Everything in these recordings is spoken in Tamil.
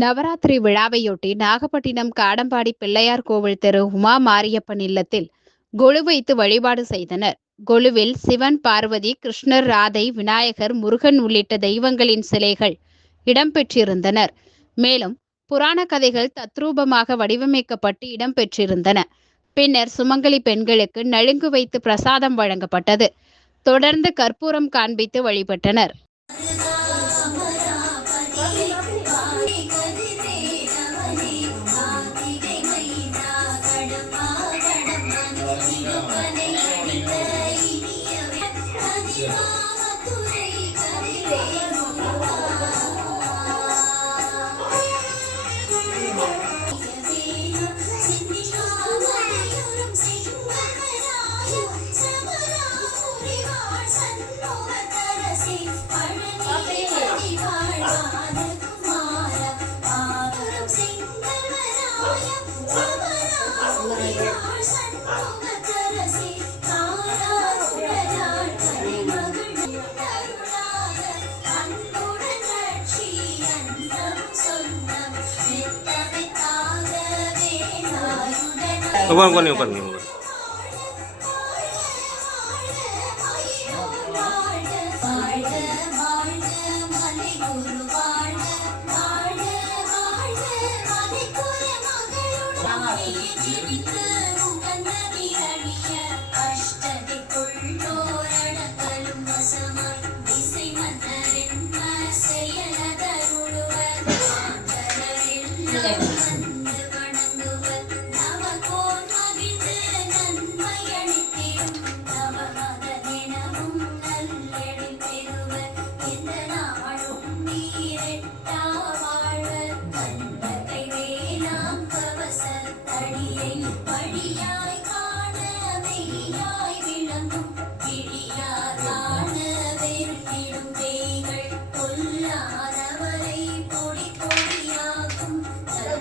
நவராத்திரி விழாவையொட்டி நாகப்பட்டினம் காடம்பாடி பிள்ளையார் கோவில் தெரு உமா மாரியப்பன் இல்லத்தில் கொலு வைத்து வழிபாடு செய்தனர். கொலுவில் சிவன் பார்வதி கிருஷ்ணர் ராதை விநாயகர் முருகன் உள்ளிட்ட தெய்வங்களின் சிலைகள் இடம்பெற்றிருந்தனர் மேலும் புராண கதைகள் தத்ரூபமாக வடிவமைக்கப்பட்டு இடம்பெற்றிருந்தன பின்னர் சுமங்கலி பெண்களுக்கு நலுங்கு வைத்து பிரசாதம் வழங்கப்பட்டது. தொடர்ந்து கற்பூரம் காண்பித்து வழிபட்டனர். 我我明 yang. உட்காருங்க வழியாய் காண மெய்யாய் விளங்கும். விழியார் காண வெறுப்பிடும் பேய்கள் கொல்லாதவரை பொடி பொடியாக்கும்.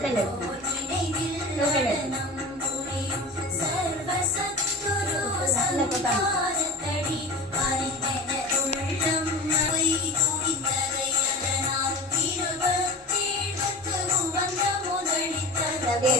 தன்னோர் நினைவில் நடனம் புரியும் சர்வசத்துரு சந்தாரத்தடி அறிந்தன உள்ளம் நவை துணிந்ததை அதனால் இருபத்தேழுக்கு உவந்த முதலித்தது.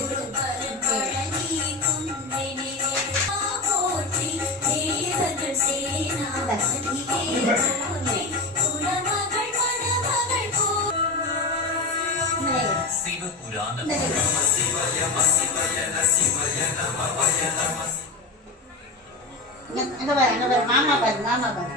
அங்க பாரு அங்க பாரு. மாமா பாரு மாமா பாரு.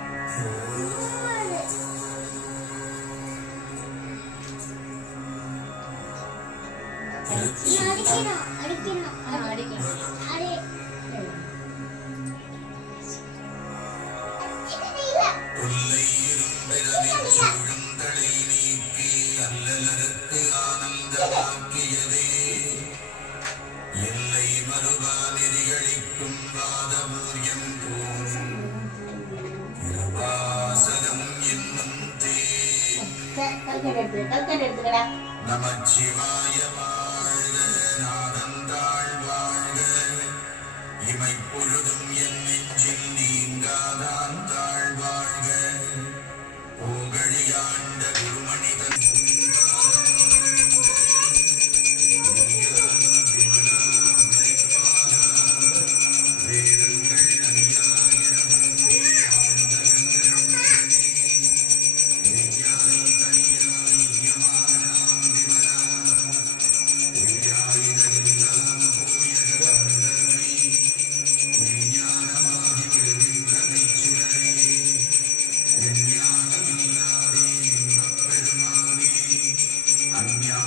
எல்லை மறுபா நெறிகளிக்கும் வாதமூரியம் போல் திருவாசகம் என்னும் தே கல்கண்டு अन्या